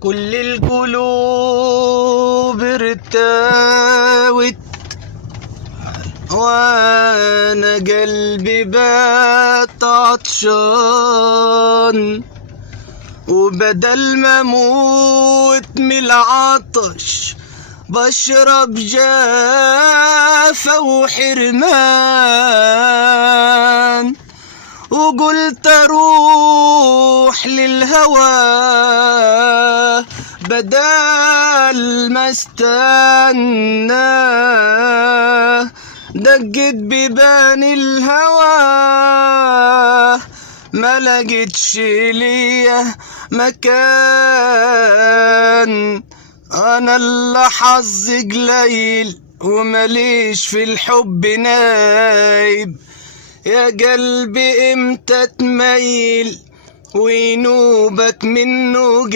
كل القلوب ارتوت وانا قلبي بات عطشان، وبدل ما اموت من العطش بشرب جافة وحرمان، وقلت اروح للهوى بدل ما استنى، دقت بيبان الهوى ما لقيتش ليا مكان، انا اللي حظي قليل ومليش في الحب نايب، يا قلبي امتى تميل وينوبك منه